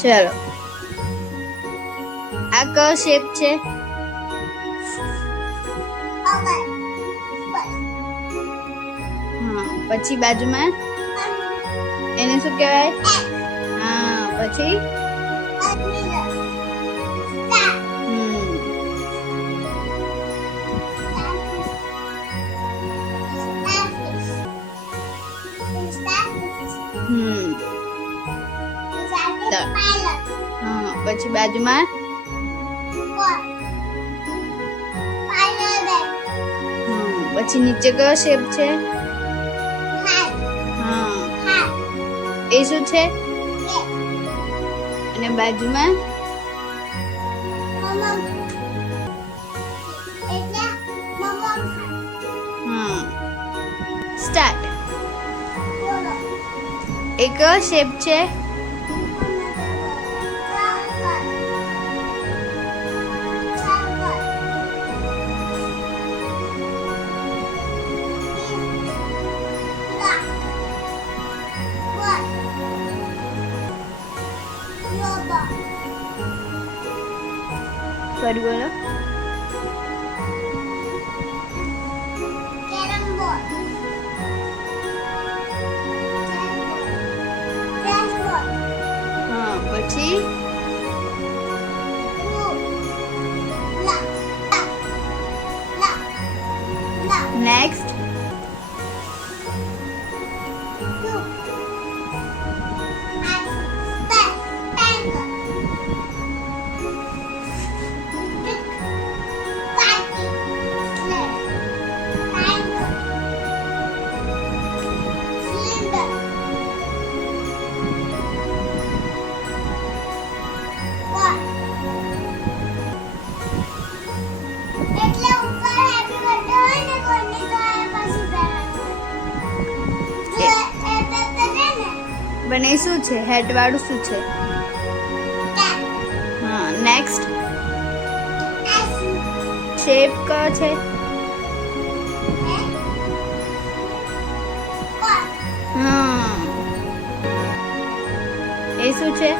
ચલો, આ ક શેપ છે. હા, પછી બાજુમાં એને શું કહેવાય? હા, પછી હા, પછી બાજુમાં પછી નીચે કયો શેપ છે? હા, એ શું છે? અને બાજુમાં હા, સ્ટાર્ટ. એ કયો શેપ છે? ફરી બોલો. હા, પછી નેક્સ્ટ. પણ એ શું છે? હેટ વાળું શું છે? હા, નેક્સ્ટ. શેપ કયો છે? હા, એ શું છે?